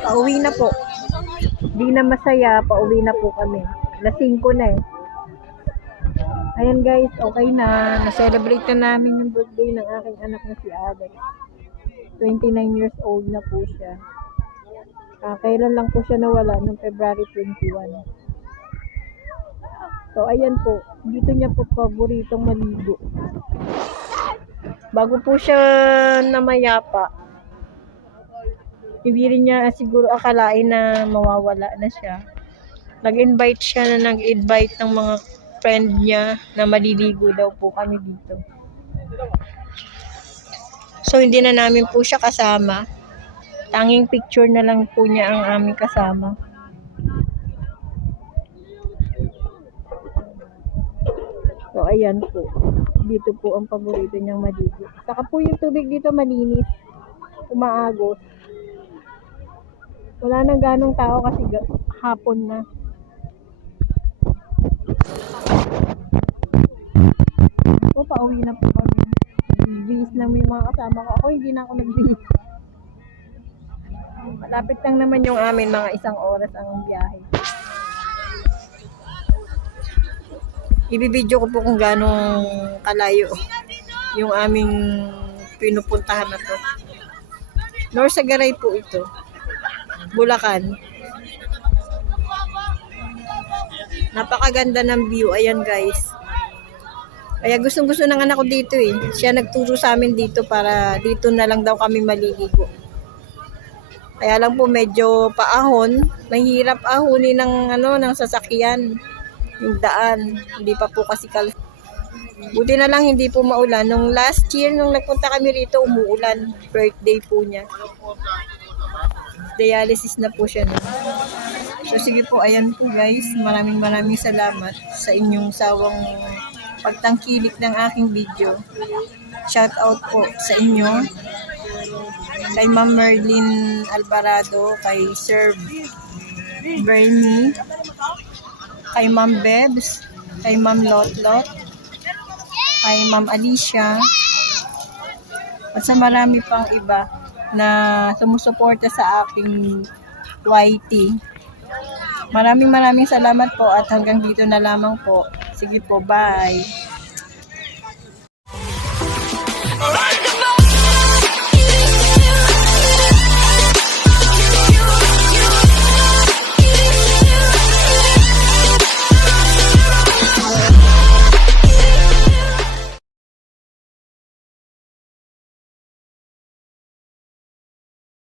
Pauwi na po. Di na masaya, pauwi na po kami. Alas 5 na eh. Ayan guys, okay na. Na-celebrate na namin yung birthday ng aking anak na si Alex. 29 years old na po siya. Ah, kailan lang po siya nawala? Noong February 21. So, ayan po. Dito niya po paboritong maligo. Bago po siya namayapa, hindi rin niya siguro akalain na mawawala na siya. Nag-invite siya na nag-invite ng mga friend niya na maliligo daw po kami dito. So, hindi na namin po siya kasama. Tanging picture na lang po niya ang aming kasama. So, ayan po. Dito po ang paborito niyang maligo. Saka po yung tubig dito malinis. Umaagos. Wala nang ganong tao kasi hapon na. O, pauwi na po kami. Bihis lang may mga kasama ko. Ako, hindi na ako nagbihis. Malapit lang naman yung amin, mga isang oras ang biyahe. Ibibidyo ko po kung gano'ng kalayo yung aming pinupuntahan na to. Norsagaray po ito. Bulacan. Napakaganda ng view. Ayan guys. Kaya gustong gusto ng anak ko dito eh. Siya nagturo sa amin dito para dito na lang daw kami maliligo. Kaya lang po medyo paahon. Mahirap ahonin ng ano ng sasakyan. Yung daan. Hindi pa po kasi kal Buti na lang hindi po maulan. Nung last year, nung nagpunta kami rito, umuulan. Birthday po niya. Dialysis na po siya nun. So sige po, ayan po guys. Maraming maraming salamat sa inyong sawang pagtangkilik ng aking video. Shout out po sa inyo. Kay Ma'am Merlin Alvarado, kay Sir Bernie, kay Ma'am Bebs, kay Ma'am Lotlot, kay Ma'am Alicia, at sa marami pang iba na sumusuporta sa aking YT. Maraming maraming salamat po at hanggang dito na lamang po. Sige po, bye!